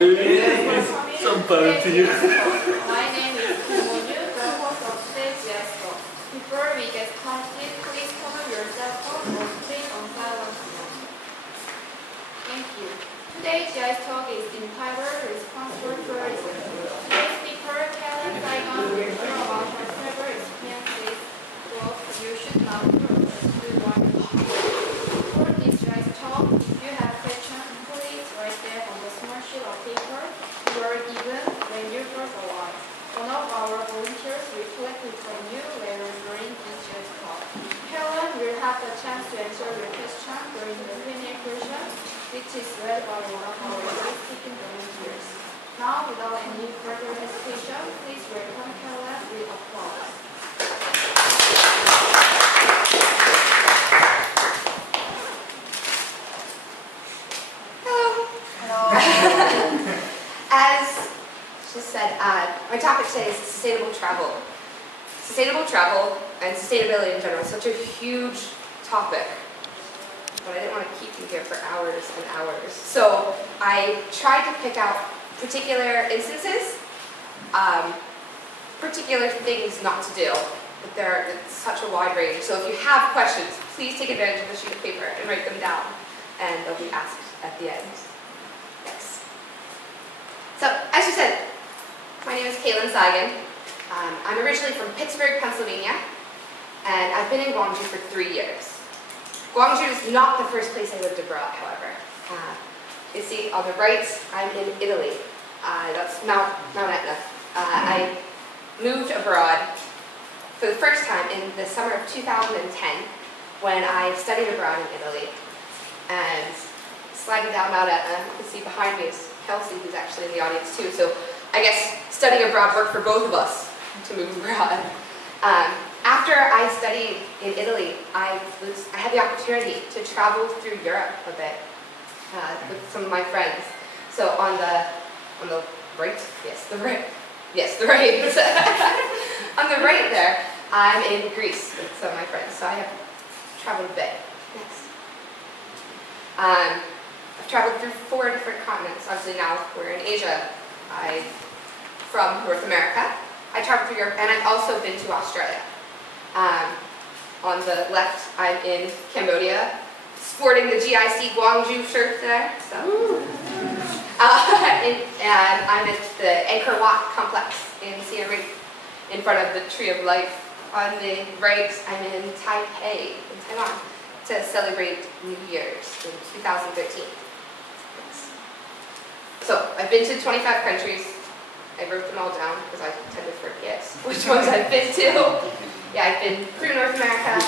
My name is Kim, the host of today's GIC Talk. Before we get started, please cover your cell phone or click on silent mode. Thank you. Today's GIC Talk is entitled Responsible Tourism. Today's speaker, Calen, Cygan, will share about her travel experiences for pollution control and food water. For this GIC Talk, if you have questions, please write them on the small sheet of paper you were given when you first arrived. One of our volunteers will collect it from you later during this GIC Talk. Calen will have the chance to answer your question during the Q&A portion, which is led by one of our speaking volunteers. Now, without any further hesitation, please welcome Calen with applause. As she said, my topic today is sustainable travel. Sustainable travel and sustainability in general is such a huge topic, but I didn't want to keep you here for hours and hours. So I tried to pick out particular instances, particular things not to do, but it's such a wide range. So if you have questions, please take advantage of the sheet of paper and write them down, and they'll be asked at the end. Yes. So, as you said, my name is Calen Cygan. I'm originally from Pittsburgh, Pennsylvania, and I've been in Gwangju for 3 years. Gwangju is not the first place I lived abroad, however. You see on the right, I'm in Italy. That's Mount Etna. I moved abroad for the first time in the summer of 2010 when I studied abroad in Italy. And sliding down Mount Etna, you can see behind me is Kelsey, who's actually in the audience too. So I guess studying abroad worked for both of us to move abroad. After I studied in Italy, I had the opportunity to travel through Europe a bit with some of my friends. So on the right, the right. On the right there, I'm in Greece with some of my friends. So I have traveled a bit. Next. I've traveled through 4 different continents. Obviously now we're in Asia. I'm from North America. I traveled through Europe, and I've also been to Australia. On the left, I'm in Cambodia, sporting the GIC Gwangju shirt there. So. And I'm at the Angkor Wat complex in Siem Reap, in front of the Tree of Life. On the right, I'm in Taipei, in Taiwan, to celebrate New Year's in 2013. So I've been to 25 countries. I wrote them all down because I tend to forget which ones I've been to. Yeah, I've been through North America,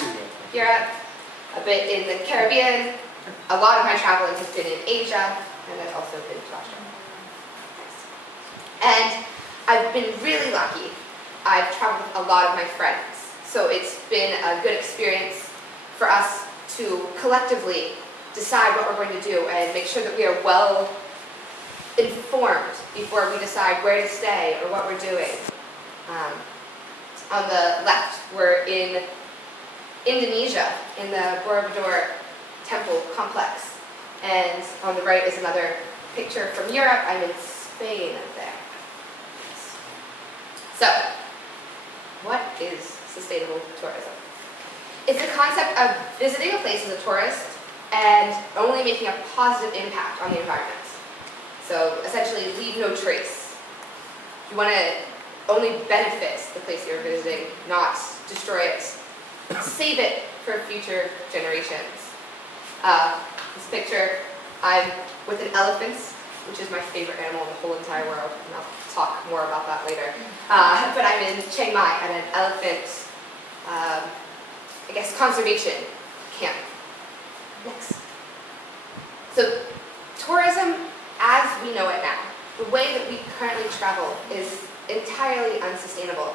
Europe, a bit in the Caribbean. A lot of my traveling has been in Asia, and I've also been to Australia. And I've been really lucky. I've traveled with a lot of my friends. So it's been a good experience for us to collectively decide what we're going to do and make sure that we are well informed before we decide where to stay or what we're doing. On the left, we're in Indonesia, in the Borobudur temple complex. And on the right is another picture from Europe. I'm in Spain there. So, what is sustainable tourism? It's the concept of visiting a place as a tourist and only making a positive impact on the environment. So essentially, leave no trace. You want to only benefit the place you're visiting, not destroy it. Save it for future generations. This picture, I'm with an elephant, which is my favorite animal in the whole entire world, and I'll talk more about that later. But I'm in Chiang Mai at an elephant, conservation camp. Next. So, tourism, as we know it now, the way that we currently travel is entirely unsustainable.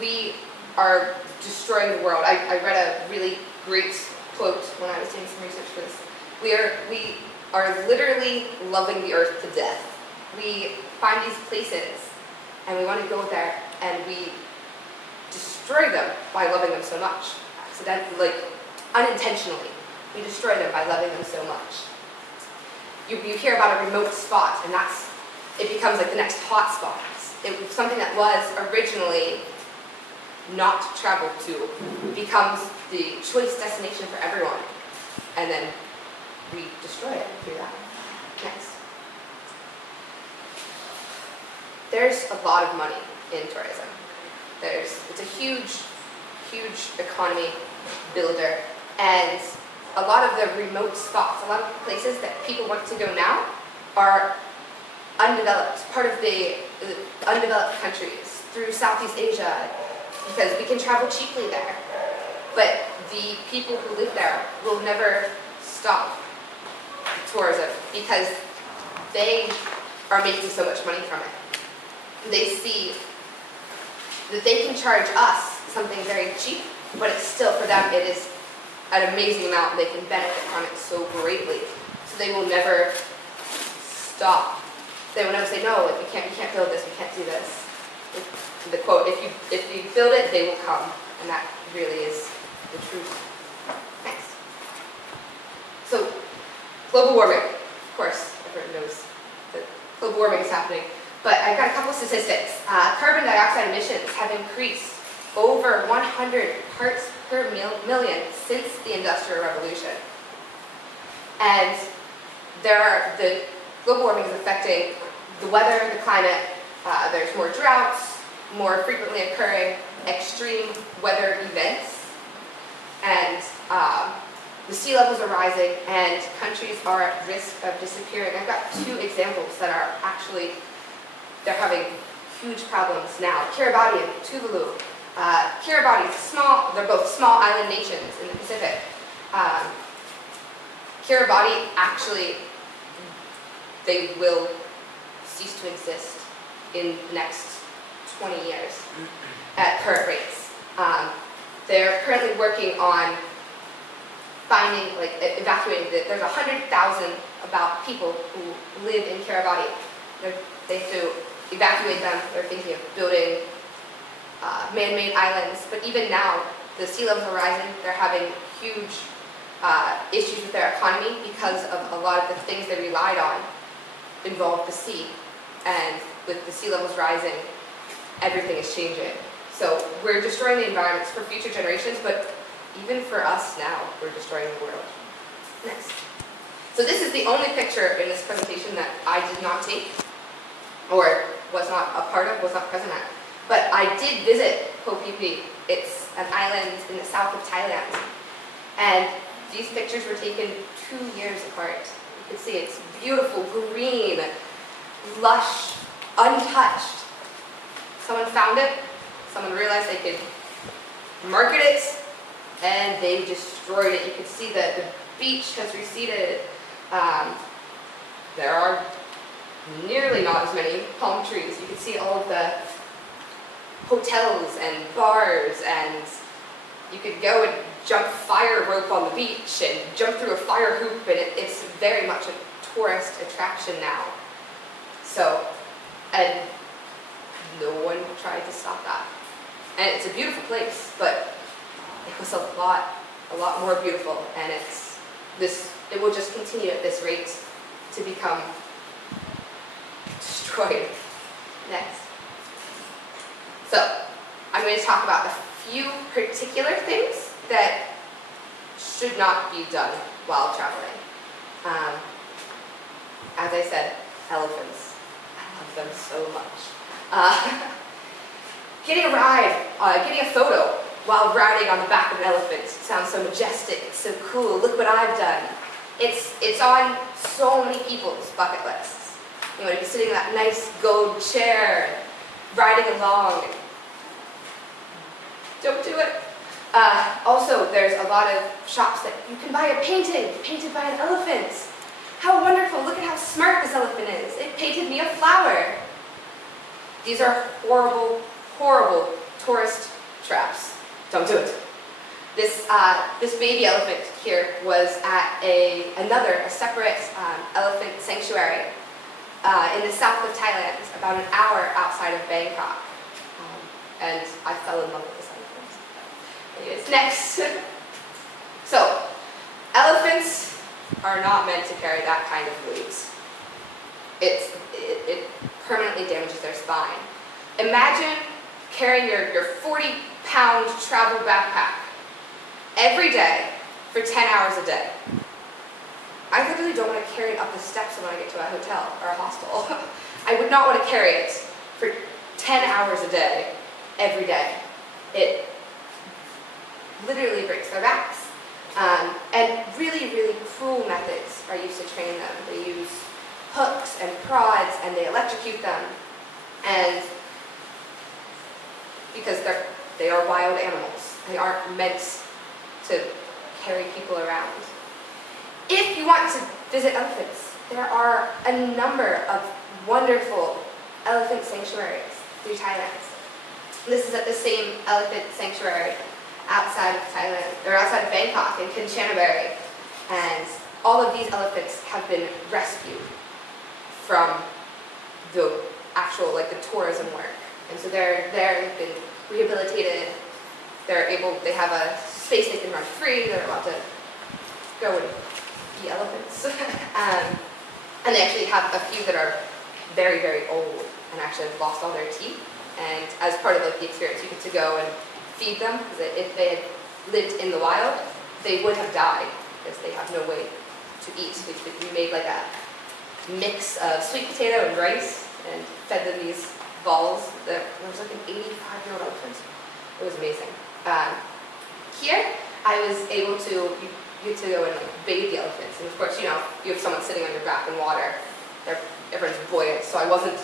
We are destroying the world. I read a really great quote when I was doing some research for this. We are literally loving the earth to death. We find these places and we want to go there and we destroy them by loving them so much. Accidentally, unintentionally, we destroy them by loving them so much. You hear about a remote spot, and that's it becomes like the next hotspot. It was something that was originally not traveled to becomes the choice destination for everyone, and then we destroy it through that. Next. There's a lot of money in tourism. It's a huge economy builder, and a lot of the remote spots, a lot of places that people want to go now are undeveloped, part of the undeveloped countries through Southeast Asia, because we can travel cheaply there. But the people who live there will never stop tourism because they are making so much money from it. They see that they can charge us something very cheap, but it's still, for them, it is an amazing amount. They can benefit from it so greatly. So they will never stop. They will never say, no, we can't build this, we can't do this. The quote, if you build it, they will come. And that really is the truth. Next. So, global warming. Of course, everyone knows that global warming is happening. But I've got a couple statistics. Carbon dioxide emissions have increased over 100 parts per million since the Industrial Revolution. And the global warming is affecting the weather, the climate. There's more droughts, more frequently occurring extreme weather events, and the sea levels are rising, and countries are at risk of disappearing. I've got two examples that are actually, they're having huge problems now. Kiribati and Tuvalu. Kiribati is small, they're both small island nations in the Pacific. Kiribati actually, they will cease to exist in the next 20 years at current rates. They're currently working on finding, evacuating, there's 100,000 about people who live in Kiribati. They have to evacuate them. They're thinking of building man-made islands, but even now, the sea levels are rising. They're having huge issues with their economy because of a lot of the things they relied on involved the sea. And with the sea levels rising, everything is changing. So we're destroying the environments for future generations, but even for us now, we're destroying the world. Next. So this is the only picture in this presentation that I did not take, or was not a part of, was not present at. But I did visit Koh Phi Phi. It's an island in the south of Thailand. And these pictures were taken 2 years apart. You can see it's beautiful, green, lush, untouched. Someone found it, someone realized they could market it, and they destroyed it. You can see that the beach has receded. There are nearly not as many palm trees. You can see all of the hotels and bars, and you could go and jump fire rope on the beach and jump through a fire hoop, and it's very much a tourist attraction now. So, and no one tried to stop that. And it's a beautiful place, but it was a lot more beautiful, and it will just continue at this rate to become destroyed. Next. So, I'm going to talk about a few particular things that should not be done while traveling. As I said, elephants. I love them so much. Getting a ride, getting a photo while riding on the back of an elephant sounds so majestic, it's so cool, look what I've done. It's on so many people's bucket lists. You know, to be sitting in that nice gold chair, riding along. Don't do it. Also, there's a lot of shops that you can buy a painting painted by an elephant. How wonderful, look at how smart this elephant is. It painted me a flower. These are horrible, horrible tourist traps. Don't do it. This baby elephant here was at a separate elephant sanctuary in the south of Thailand, about an hour outside of Bangkok. And I fell in love with this elephant. Anyways, next. So, elephants are not meant to carry that kind of weight. permanently damages their spine. Imagine carrying your 40-pound travel backpack every day for 10 hours a day. I literally don't want to carry it up the steps when I get to a hotel or a hostel. I would not want to carry it for 10 hours a day, every day. It literally breaks their backs. And really, really cruel methods are used to train them. They use hooks and prods, and they electrocute them. And because they are wild animals, they aren't meant to carry people around. If you want to visit elephants, there are a number of wonderful elephant sanctuaries through Thailand. This is at the same elephant sanctuary outside of Thailand, or outside of Bangkok in Kanchanaburi. And all of these elephants have been rescued from the actual, like the tourism work. And so they've been rehabilitated. They have a space they can run free. They're allowed to go and be elephants. And they actually have a few that are very, very old and actually have lost all their teeth. And as part of the experience, you get to go and feed them, because if they had lived in the wild, they would have died because they have no way to eat. We made like a mix of sweet potato and rice and fed them these balls. There was like an 85-year-old elephant. It was amazing. Here, I was able to, you get to go and like bathe the elephants. And of course, you have someone sitting on your back in water. Everyone's buoyant, so I wasn't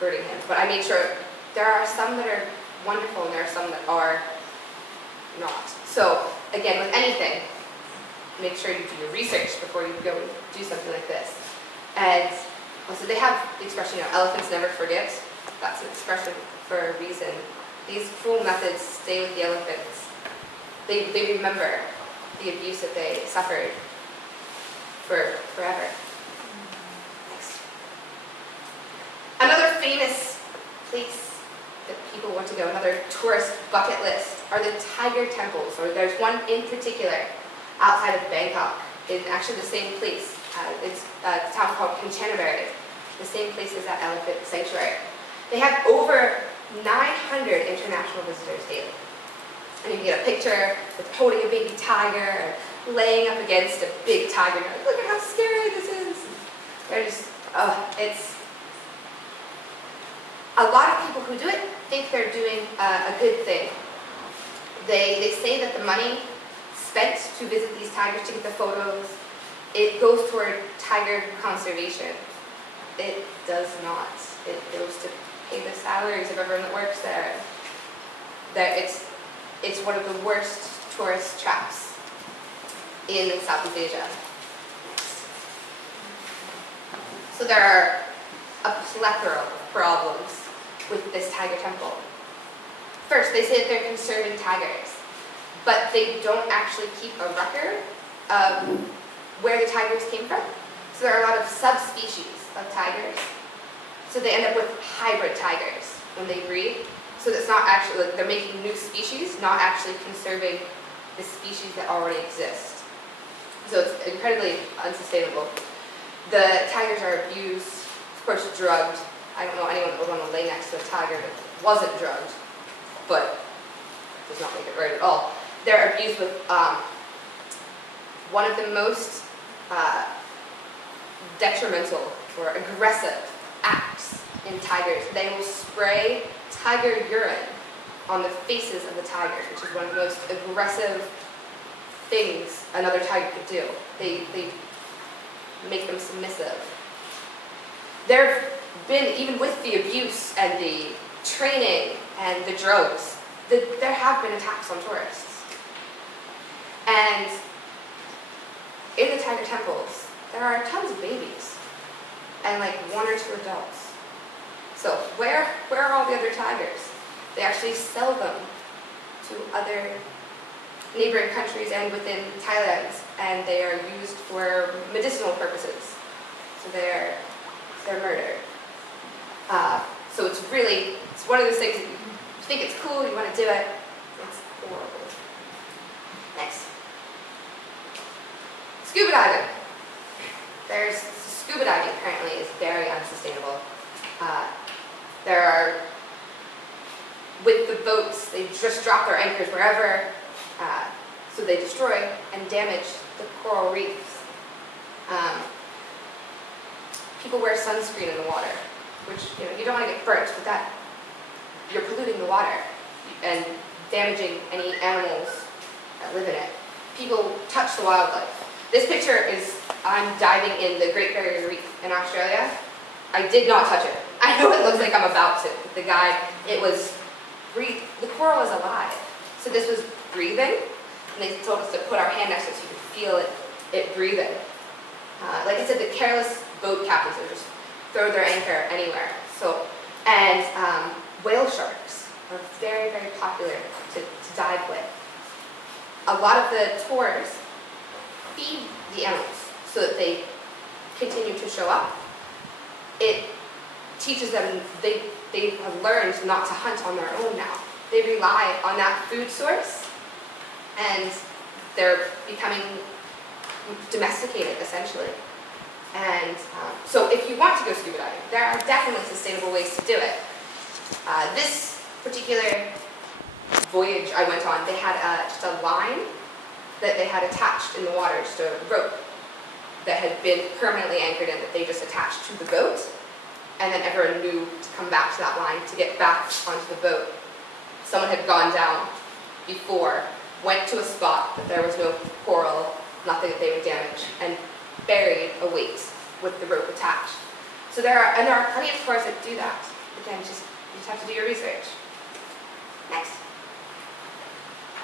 hurting him. But I made sure there are some that are wonderful and there are some that are not. So again, with anything, make sure you do your research before you go and do something like this. And also they have the expression, elephants never forget. That's an expression for a reason. These cruel methods stay with the elephants. They remember the abuse that they suffered for forever. Next. Another famous place that people want to go, another tourist bucket list, are the tiger temples, or there's one in particular outside of Bangkok, in actually the same place. It's a town called Kanchanaburi, the same place as that elephant sanctuary. They have over 900 international visitors daily. And you can get a picture with holding a baby tiger, or laying up against a big tiger. Look at how scary this is. They're just, it's... A lot of people who do it think they're doing a good thing. They say that the money spent to visit these tigers, to get the photos, it goes toward tiger conservation. It does not. It goes to pay the salaries of everyone that works there. It's one of the worst tourist traps in Southeast Asia. So there are a plethora of problems with this tiger temple. First, they say that they're conserving tigers, but they don't actually keep a record of where the tigers came from. So there are a lot of subspecies of tigers. So they end up with hybrid tigers when they breed. So that's not actually, they're making new species, not actually conserving the species that already exist. So it's incredibly unsustainable. The tigers are abused, of course drugged. I don't know anyone that would want to lay next to a tiger that wasn't drugged, but does not make it right at all. They're abused with one of the most detrimental or aggressive acts in tigers. They will spray tiger urine on the faces of the tigers, which is one of the most aggressive things another tiger could do. They make them submissive. There have been, even with the abuse and the training and the drugs, there have been attacks on tourists. And in the tiger temples, there are tons of babies and like 1 or 2 adults. So where are all the other tigers? They actually sell them to other neighboring countries and within Thailand, and they are used for medicinal purposes. So they're murdered. So it's one of those things that you think it's cool, you want to do it, it's horrible. Next. Scuba diving. Scuba diving currently is very unsustainable. There are, with the boats, they just drop their anchors wherever, so they destroy and damage the coral reefs. People wear sunscreen in the water, which, you don't want to get burnt, but that, you're polluting the water and damaging any animals that live in it. People touch the wildlife. This picture is, I'm diving in the Great Barrier Reef in Australia. I did not touch it. I know it looks like I'm about to. The guy, the coral is alive. So this was breathing, and they told us to put our hand next to it so you could feel it breathing. Like I said, the careless boat captains would just throw their anchor anywhere. So, and whale sharks are very, very popular to dive with. A lot of the tours feed the animals so that they continue to show up. It teaches them, they have learned not to hunt on their own now. They rely on that food source, and they're becoming domesticated, essentially. And so if you want to go scuba diving, there are definitely sustainable ways to do it. This particular voyage I went on, they had just a line that they had attached in the water, just a rope that had been permanently anchored in, that they just attached to the boat, and then everyone knew to come back to that line to get back onto the boat. Someone had gone down before, went to a spot that there was no coral, nothing that they would damage, and buried a weight with the rope attached. So there are plenty of tours that do that. Again, you just have to do your research. Next.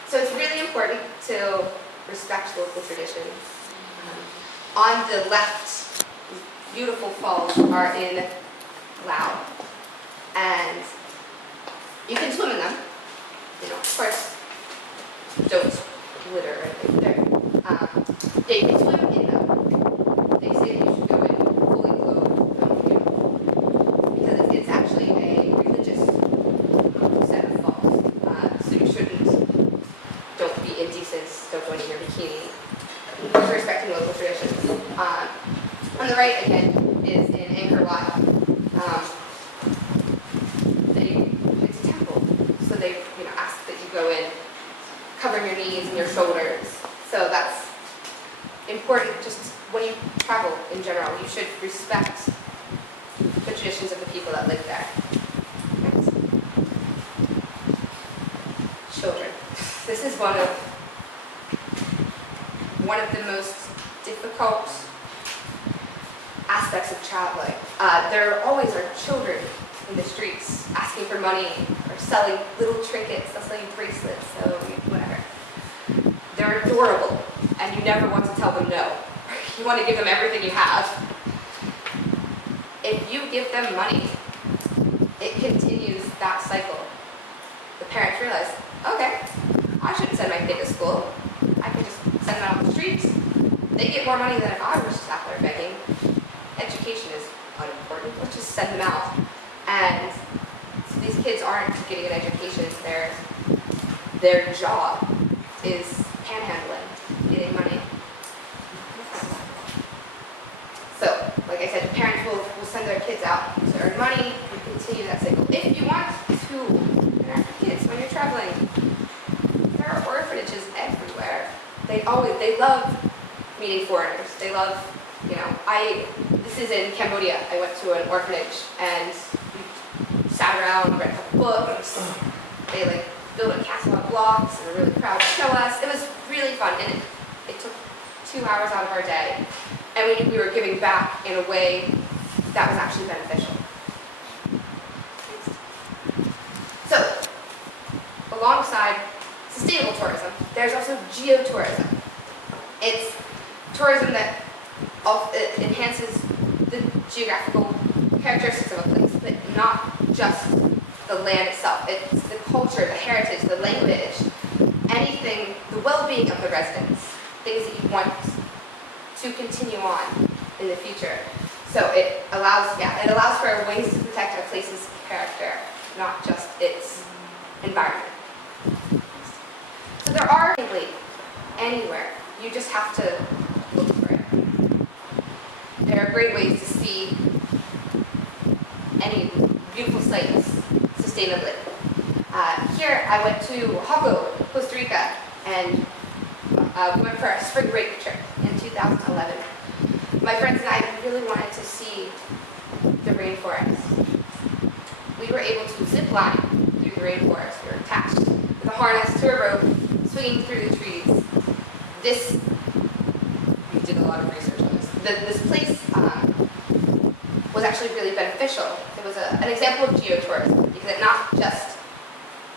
So it's really important to respect local traditions. On the left, beautiful falls are in Laos, and you can swim in them. Of course, don't litter or anything there. Yeah, you can swim in them. They say that you should go in fully clothed, because it's actually a religious set of falls. So you don't be indecent, don't go in your bikini. Just respecting local traditions. On the right, again, is in Angkor Wat. It's a temple, so they ask that you go in covering your knees and your shoulders. So that's important. Just when you travel in general, you should respect the traditions of the people that live there. Next. Children. This is one of the most difficult aspects of traveling. There always are children in the streets asking for money or selling little trinkets. They'll sell you bracelets, so whatever. They're adorable, and you never want to tell them no. You want to give them everything you have. If you give them money, it continues that cycle. The parents realize, okay, I shouldn't send my kid to school. I can just send them out on the streets. They get more money than if I was just out there begging. Education is unimportant. Let's just send them out. And so these kids aren't getting an education. Their job is panhandling, getting money. So, like I said, the parents will send their kids out to earn money and continue that cycle. If you want to interact with kids when you're traveling, there are orphanages everywhere. They love meeting foreigners. They love, this is in Cambodia. I went to an orphanage and we sat around, read a couple books. They built a castle on blocks and were really proud to show us. It was really fun, and it took 2 hours out of our day. And we were giving back in a way that was actually beneficial. So, alongside sustainable tourism, there's also geotourism. It's tourism that enhances the geographical characteristics of a place, but not just the land itself. It's the culture, the heritage, the language, anything, the well-being of the residents, things that you want to continue on in the future. So it allows for ways to protect a place's character, not just its environment. So there are anywhere. You just have to look for it. There are great ways to see any beautiful sites sustainably. Here I went to Jaco, Costa Rica, and we went for a spring break trip in 2011. My friends and I really wanted to see the rainforest. We were able to zip line through the rainforest. We were attached with a harness to a rope, swinging through the trees. We did a lot of research on this. This place was actually really beneficial. It was an example of geotourism because it not just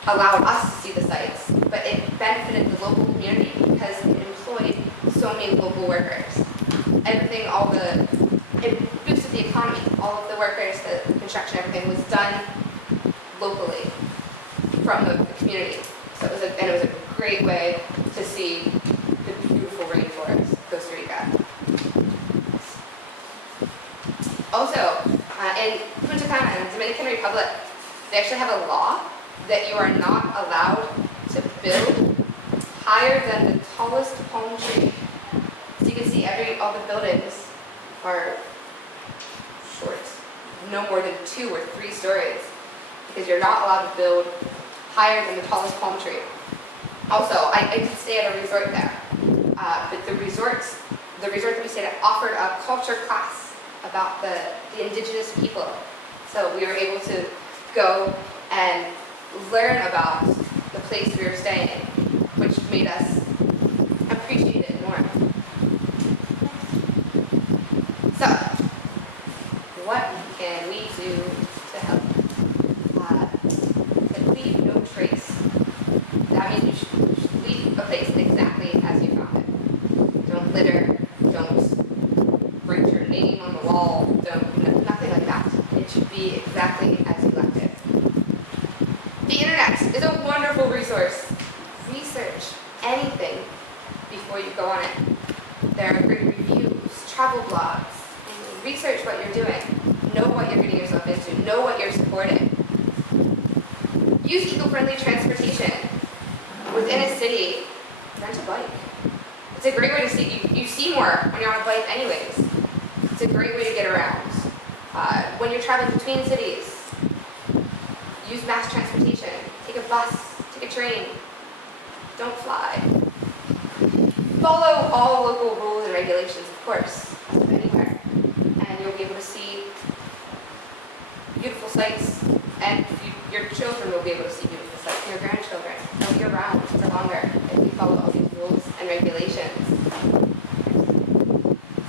allowed us to see the sites, but it benefited the local community because it employed so many local workers. It boosted the economy. All of the workers, the construction, everything was done locally from the community. So it was a great way to see the beautiful rainforest of Costa Rica. Also, in Punta Cana, in the Dominican Republic, they actually have a law that you are not allowed to build higher than the tallest palm tree. So you can see all the buildings are short, no more than 2 or 3 stories, because you're not allowed to build higher than the tallest palm tree. Also, I did stay at a resort there, but the resort that we stayed at offered a culture class about the indigenous people. So we were able to go and learn about the place we were staying in, which made us appreciate it more. So, what can we do to help? Leave no trace. That means you should leave a place exactly as you found it. Don't litter, don't write your name on the wall, nothing like that. It should be exactly as you left it. The internet is a wonderful resource. Research anything before you go on it. There are great reviews, travel blogs. Research what you're doing. Know what you're getting yourself into. Know what you're supporting. Use eco-friendly transportation. Within a city, rent a bike. It's a great way to see, you see more when you're on a bike anyways. It's a great way to get around. When you're traveling between cities, use mass transportation. Take a bus, take a train. Don't fly. Follow all local rules and regulations, of course, anywhere. And you'll be able to see beautiful sights, and your children will be able to see beautiful sights, your grandchildren. They'll be around for longer if you follow all these rules and regulations.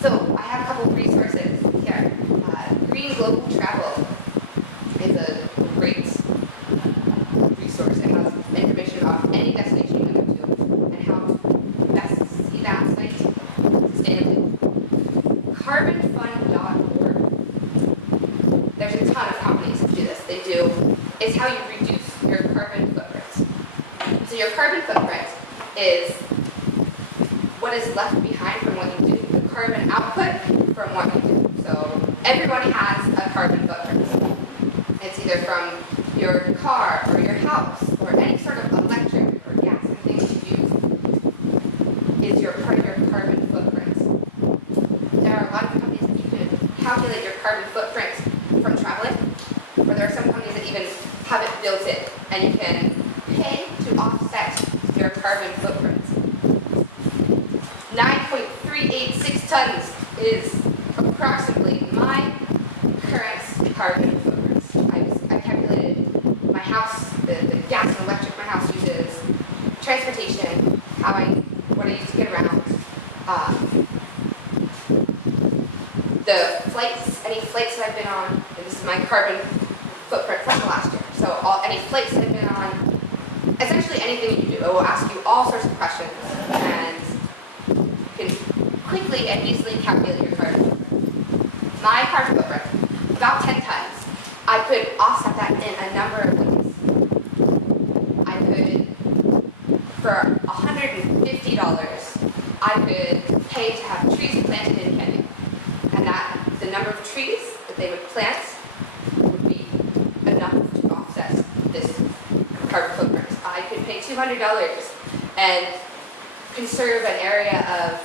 So I have a couple of resources here. Green Global Travel is a great resource. It has information about any destination you go to and how to best see that site sustainably. Carbonfund.org. There's a ton of companies that do this. It's how you reduce your carbon footprint. So your carbon footprint is what is left behind from what you do, the carbon output from what you do. So everyone has a carbon footprint. It's either from your car or your house or any sort of electric or gas or thing you use is your part of your carbon footprint. There are a lot of companies that you can calculate your carbon footprint from traveling, or there are some companies that even have it built in, and you can pay to offset your carbon footprint. 9.386 tons is approximately my current carbon footprint. I calculated my house, the gas and electric my house uses, transportation, what I use to get around, the flights, any flights that I've been on, and this is my carbon footprint from the last year. So any flights that I've been on, essentially anything you do, it will ask you all sorts of questions, and you can quickly and easily calculate your carbon footprint. My carbon footprint, about 10 tons. I could offset that in a number of ways. I could, for $150, I could pay to have trees planted in Kenya. And that the number of trees that they would plant would be enough to offset this carbon footprint. I could pay $200 and conserve an area of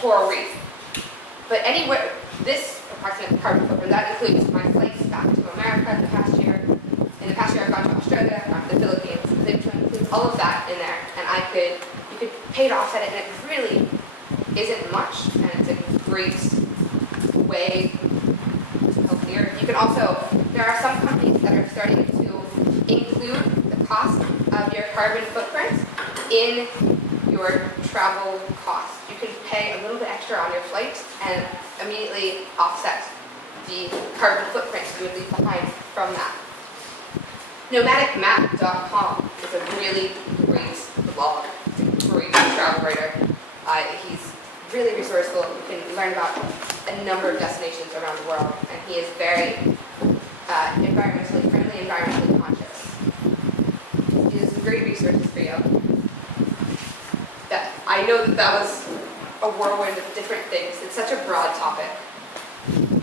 coral reef. But anywhere, this approximate carbon footprint. That includes my flights back to America in the past year. In the past year, I've gone to Australia, I've gone to the Philippines. It includes all of that in there, and you could pay to offset it, and it really isn't much, and it's a great way to help the earth. You can also, there are some companies that are starting to include the cost of your carbon footprint in your travel costs. You can pay a little bit extra on your flight and immediately offset the carbon footprint you would leave behind from that. Nomadicmap.com is a really great blog. He's a great travel writer. He's really resourceful. You can learn about a number of destinations around the world, and he is very environmentally friendly, environmentally conscious. He has some great resources for you. I know that was a whirlwind of different things. It's such a broad topic.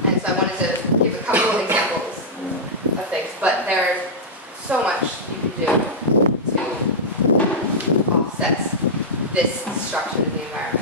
And so I wanted to give a couple of examples of things, but there's so much you can do to offset this destruction of the environment.